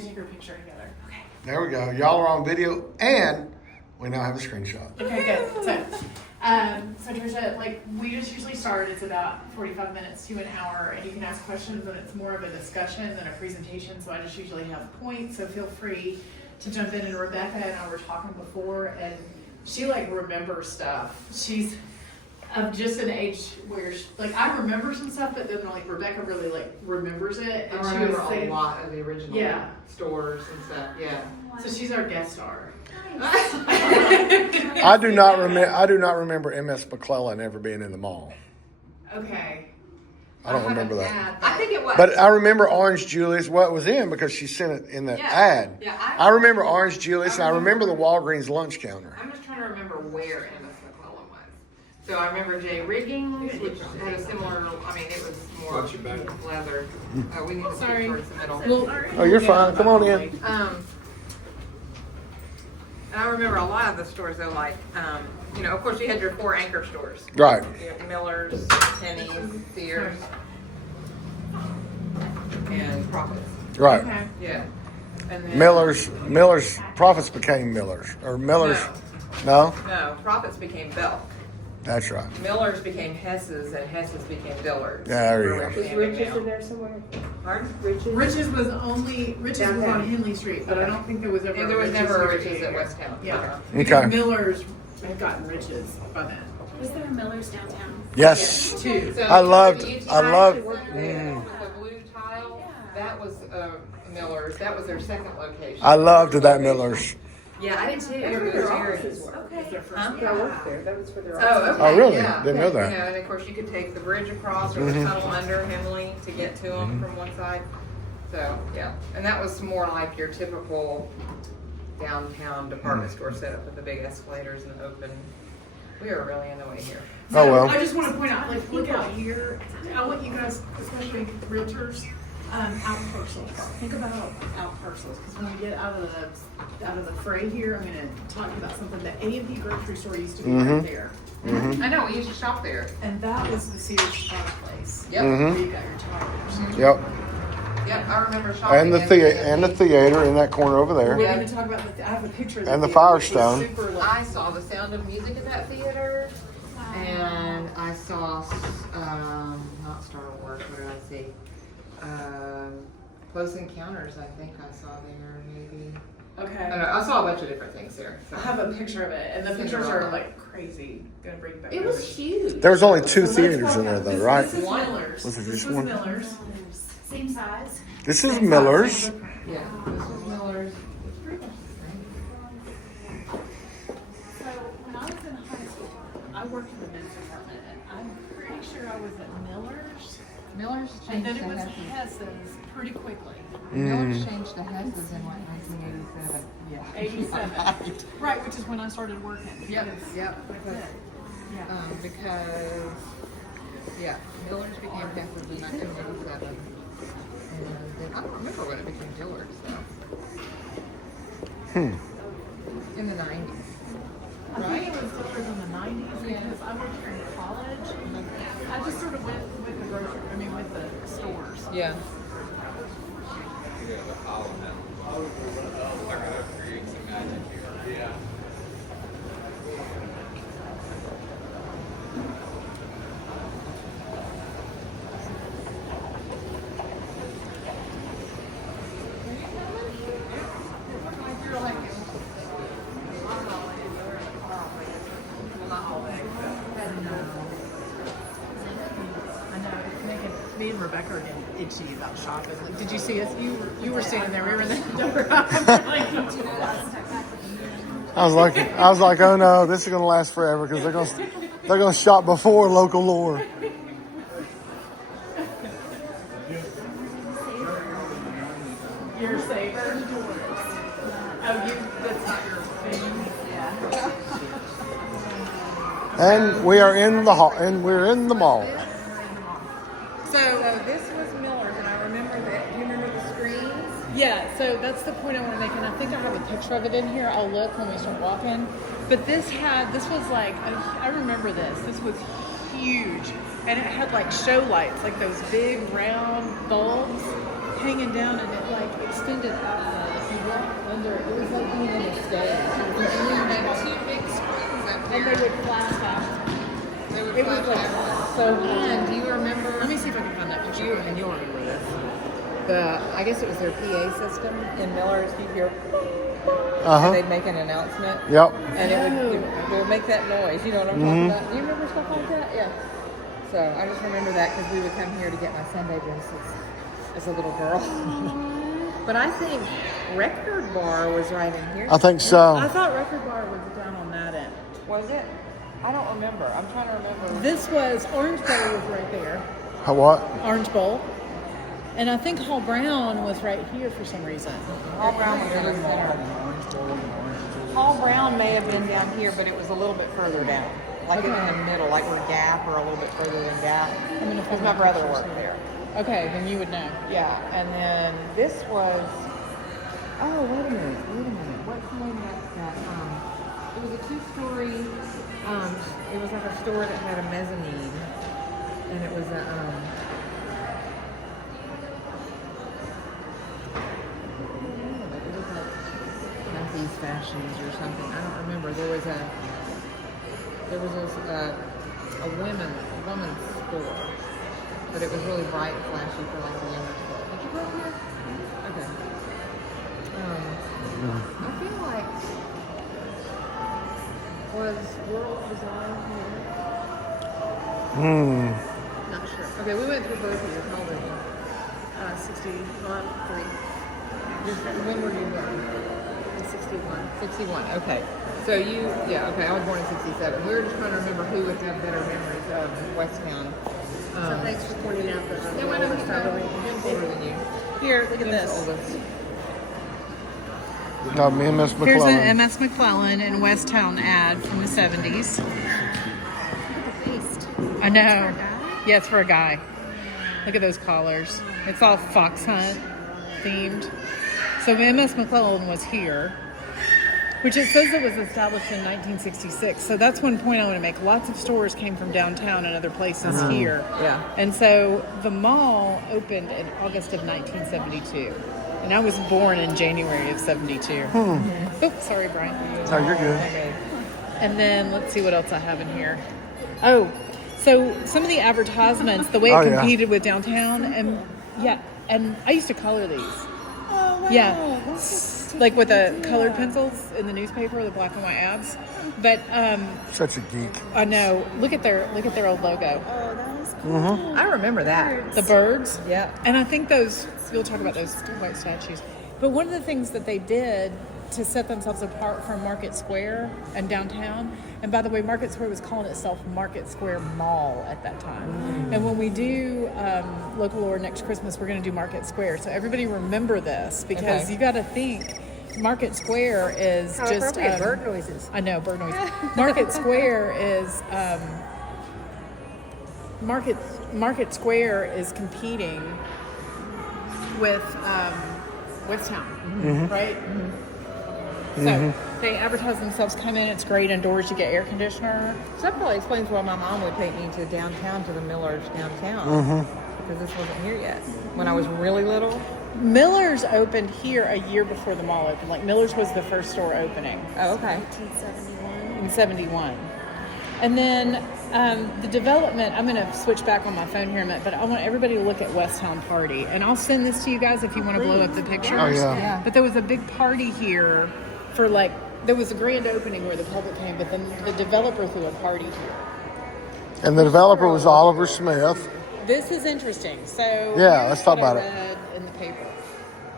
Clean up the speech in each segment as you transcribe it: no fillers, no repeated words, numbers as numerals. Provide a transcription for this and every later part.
Take your picture together. Okay. There we go. Y'all are on video, and we now have a screenshot. Okay, good. So Trisha, like we just usually start. It's about 45 minutes to an hour, and you can ask questions, and it's more of a discussion than a presentation. So I just usually have points. So feel free to jump in. And Rebecca and I were talking before, and she like remembers stuff. She's of just an age where like I remember some stuff, but then like Rebecca really like remembers it. And I remember a lot of the original stores and stuff. Yeah. So she's our guest star. I do not remember MS McClellan ever being in the mall. Okay. I don't remember that. I think it was. But I remember Orange Julius, what was in, because she sent it in the ad. Yeah, I remember Orange Julius, and I remember the Walgreens lunch counter. I'm just trying to remember where MS McClellan was. So I remember J Riggings, which had a similar, I mean, it was more leather. We need to stick towards the middle. Oh, you're fine. Come on in. And I remember a lot of the stores though, like, you know, of course you had your 4 anchor stores. Right. You had Miller's, Penny's, Sears, and Profits. Right. Okay. Yeah. And then, Miller's Profits became Miller's. Or Miller's. No? No, Profits became Belk. That's right. Miller's became Hess's, and Hess's became Dillard's. Yeah, there you go. Is Rich's in there somewhere? Pardon? Riches was on Henley Street, but I don't think there was ever. And there was never a Rich's at West Town. Yeah. Okay. Because Miller's had gotten Riches by then. Was there a Miller's downtown? Yes. Two. So I loved. the Mm. blue tile, that was Miller's. That was their second location. I loved that Miller's. Yeah, I did too. That's where their offices were. Okay. Huh? Yeah, I worked there. That was for their Oh, offices. okay. Oh, really? Yeah. Didn't know that. You know, and of course you could take the bridge across or the tunnel under Henley to get to them from one side. So, yeah. And that was more like your typical downtown department store setup with the big escalators and open. We are really in the way here. Oh, well. I just want to point out, like, look out here. I want you guys, especially realtors, out parcels. Think about out parcels, because when we get out of the fray here, I'm going to talk about something. The A&P grocery store used to be right there, I know, we used to shop there. and that was the Sears Spa place. Yep. Where you got your tires. Yep. Yep, I remember shopping. And the theater in that corner over there. We're going to talk about I have a picture of And the theater, which was Firestone. super, like, I saw The Sound of Music at that theater. And I saw, not Star Wars, what did I see? Close Encounters, I think I saw there, maybe. I okay. don't know, I saw a bunch of different things there. So. I have a picture of it, and the pictures are like crazy. Gonna bring back. It was memories. huge. There was only 2 So let's theaters walk in there, out. though, right? This is One. Miller's. Was it This just was one? Miller's. Same size. This is Same size, Miller's. same footprint. Yeah, this was Miller's. So when I was in high school, I worked in the men's department, and I'm pretty sure I was at Miller's, Miller's and changed then to it was Hess's. Hess's pretty quickly. Miller's changed to Hess's in like 1987. Yeah. 87. Right, which is when I started working. Yep, Because yep. that's it. Yeah. Because, yeah, Miller's became Hess's in 1987. And then, I don't remember when it became Dillard's, though. In the 90s. I think it was Dillard's in the 90s because I worked here in college. I just sort of went with the grocery, with the stores. Yeah. Me and Rebecca are getting itchy about shopping. Like, did you see us? You were standing there. We were in the door. I was like, oh no, this is gonna last forever because they're gonna shop before local lore. Your saver. Oh, that's not your thing. Yeah. And we are in the hall, and we're in the mall. So this was Miller's, and I remember that. You remember the screens? Yeah, so that's the point I want to make, and I think I have a picture of it in here. I'll look when we start walking. But this was like, I remember this. This was huge. And it had like show lights, like those big round bulbs hanging down and it like extended out. If you walked under it, it was like being in a stage. And then you had two big screens up And there. they would flash out. They would It was flash like out. so And do you remember? Let me see if I can find that picture. And you'll remember this. I guess it was their PA system in Miller's. You hear, and they'd make an announcement. Yep. And it would make that noise. You know what I'm talking about? Do you remember stuff like that? Yeah. So I just remember that because we would come here to get my Sunday dresses as a little girl. But I think Record Bar was right in here. I think so. I thought Record Bar was down on that end. Was it? I don't remember. I'm trying to remember. This was Orange Bowl was right there. What? Orange Bowl. And I think Hall Brown was right here for some reason. Hall Brown was in the center. Hall Brown may have been down here, but it was a little bit further down. Like in the middle, like where Gap or a little bit further than Gap. Because my brother worked there. Okay, then you would know. Yeah, and then this was. Oh, wait a minute. What's the name of that? It was a two-story. It was like a store that had a mezzanine, and it was a. It was like Matthews Fashions or something. I don't remember. There was a woman's store. But it was really bright and flashy for like a women's store. Did you go up here? Okay. I feel like was World Bazaar here? Not sure. Okay, we went through both of your. How old are you? 61, 3. When were you born? 61. 61. Okay. So okay. I was born in 67. We were just trying to remember who would have better memories of Westtown. So thanks for pointing out that I'm They the went oldest, by the way. older than you. Here, look at Jim's this. oldest. Got me and Miss Here's McClellan. an MS McClellan in Westtown ad from the 70s. I know. Yeah, it's for a guy. Look at those collars. It's all fox hunt themed. So MS McClellan was here, which it says it was established in 1966. So that's one point I want to make. Lots of stores came from downtown and other places here. Yeah. And so the mall opened in August of 1972. And I was born in January of 72. Oops, sorry, Brian. No, you're good. And then let's see what else I have in here. Oh, so some of the advertisements, the way it competed with downtown, and and I used to color these. Oh, wow. Yeah, like with the colored pencils in the newspaper, the black and white ads. But Such a geek. I know. Look at their old logo. Oh, that was cool. I remember that. The birds. Yeah. And I think those, you'll talk about those white statues. But one of the things that they did to set themselves apart from Market Square and downtown, and by the way, Market Square was calling itself Market Square Mall at that time. And when we do Local Lore next Christmas, we're going to do Market Square. So everybody remember this, because you got to think Market Square is How just appropriate, bird noises. I know, bird noise. Market Square is Market Square is competing with Westtown, right? So they advertise themselves, come in, it's great indoors, you get air conditioner. So that probably explains why my mom would take me to downtown, to the Miller's downtown. Because this wasn't here yet. When I was really little. Miller's opened here a year before the mall opened. Like Miller's was the first store opening Oh, okay. 1971. in 71. And then the development, I'm going to switch back on my phone here in a minute, but I want everybody to look at Westtown Party. And I'll send this to you guys if you want to blow up the pictures. Oh, yeah. But there was a big party here for there was a grand opening where the public came, but then the developer threw a party here. And the developer was Oliver Smith. This is interesting. So Yeah, here's let's talk what about I it. read in the paper.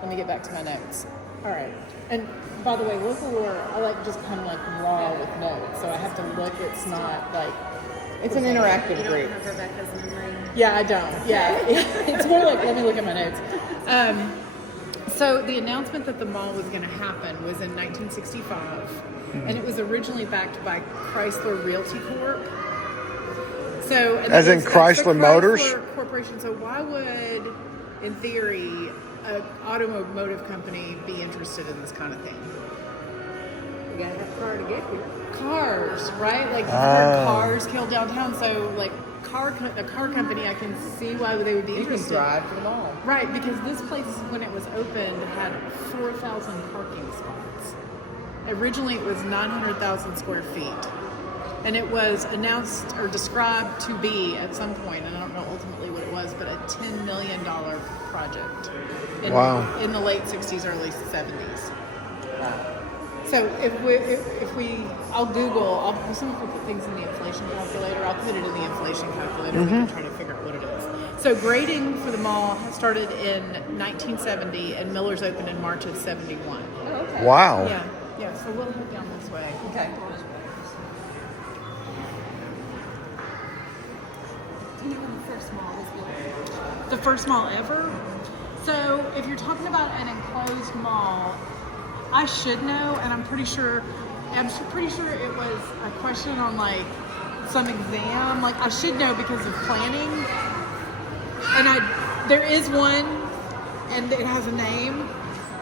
Let me get back to my notes. All right. And by the way, Local Lore, I just come raw with notes, so I have to look. It's not It's an interactive You don't group. have Rebecca's memory. Yeah, I don't. Yeah, it's more like, let me look at my notes. So the announcement that the mall was going to happen was in 1965, and it was originally backed by Chrysler Realty Corp. So, and As it in was, Chrysler the Motors? Corporation. So why would, in theory, an automotive company be interested in this kind of thing? You gotta have a car to get here. Cars, right? Cars kill downtown. So the car company, I can see why they would be You can interested. drive to the mall. Right, because this place, when it was opened, had 4,000 parking spots. Originally, it was 900,000 square feet. And it was announced or described to be, at some point, and I don't know ultimately what it was, but a $10 million project Wow. in the late 60s, early 70s. So I'll Google, someone can put things in the inflation calculator. I'll put it in the inflation calculator and try to figure out what it is. So grading for the mall started in 1970 and Miller's opened in March of 71. Oh, okay. Wow. Yeah, so we'll head down this way. Okay. Do you know when the first mall was built? The first mall ever? So if you're talking about an enclosed mall, I should know, and I'm pretty sure it was a question on like some exam. Like I should know because of planning. And there is one, and it has a name,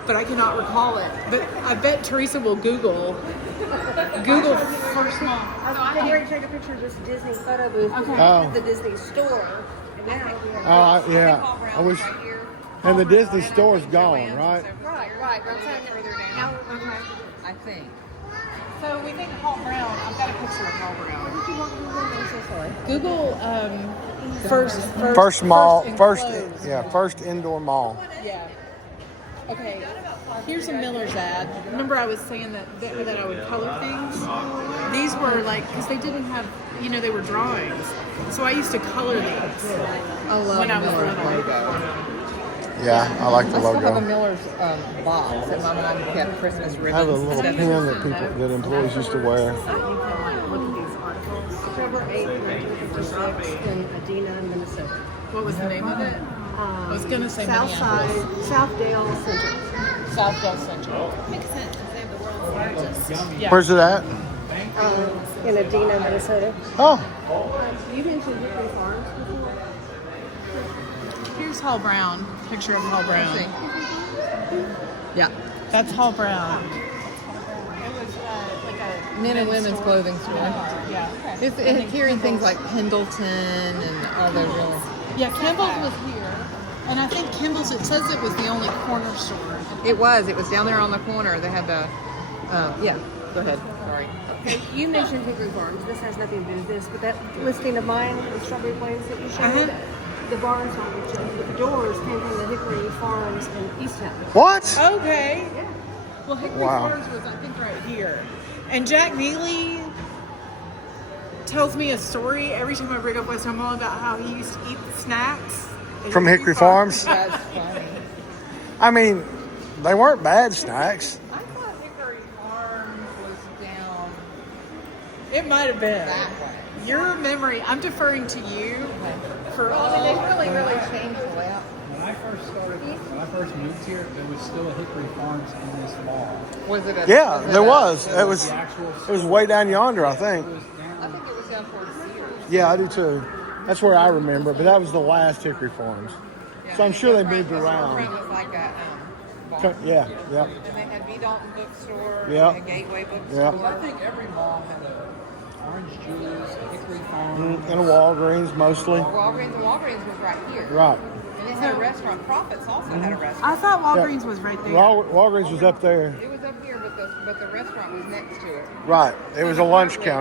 but I cannot recall it. But I bet Teresa will Google first mall. I was ready to take a picture of this Disney photo booth. Okay. Oh. The Disney store. And now we have Yeah. I wish. And the Disney store's gone, right? Right. But I'm saying Further now down, we're okay. I think. So we think Hall Brown. I've got a picture of Hall Brown. What did you want to do? I'm so sorry. Google First mall. enclosed. First indoor mall. Yeah. Okay. Here's a Miller's ad. Remember I was saying that I would color things? These were like, because they didn't have, they were drawings. So I used to color these when I was little. Logo. Yeah, I like the I still have a logo. Miller's box that my mom kept Christmas I have a ribbons. little and pin stuff. that employees used to wear. So you can like look at these articles. October 8th, we're looking for 6 in Adina, Minnesota. What was the name of it? I was gonna say Minneapolis. Southdale Center. Southdale Central. Makes sense, because they have the world's largest. Yeah. Where's it at? In Adina, Minnesota. Oh, You mentioned Hickory Farms before. Here's Hall Brown. Picture of Hall Brown. See? Yeah. That's Hall Brown. It was like a Men and women's clothing store. Yeah. It's carrying things like Pendleton and all those really. Yeah, Kimball's was here. And I think Kimball's, it says it was the only corner store. It was down there on the corner. They had the, yeah, go ahead. Sorry. Okay, you mentioned Hickory Farms. This has nothing to do with this, but that listing of mine, the Strawberry Plains that you showed, the barns on each other, but the doors came from the Hickory Farms in Easttown. what? Okay. Well, Hickory Wow. Farms was, I think, right here. And Jack Neely tells me a story every time I bring up West Omaha about how he used to eat snacks at From Hickory Farms? That's funny. I mean, they weren't bad snacks. I thought Hickory Farms was down It might have been. that way. Your memory, I'm deferring to you for Well, all. I mean, they really changed the layout. When I first moved here, there was still a Hickory Farms in this mall. Was it a? Yeah, was it there a- was. It was. The actual It was way down yonder, I think. it was I down. think it was down towards Sears. Yeah, I do too. That's where I remember, but that was the last Hickory Farms. So I'm sure they moved The around. storefront was like a bar. Yeah, yeah. And they had V. Dalton Bookstore, Yeah. and a Gateway Yeah. Bookstore. I think every mall had a Orange Juice, a Hickory Farms. And a Walgreens mostly. Walgreens was right here. Right. And they had a restaurant. Profits also had a I restaurant. thought Walgreens was right there. Walgreens was up there. It was up here, but the restaurant was next to it. Right. It was a lunch counter.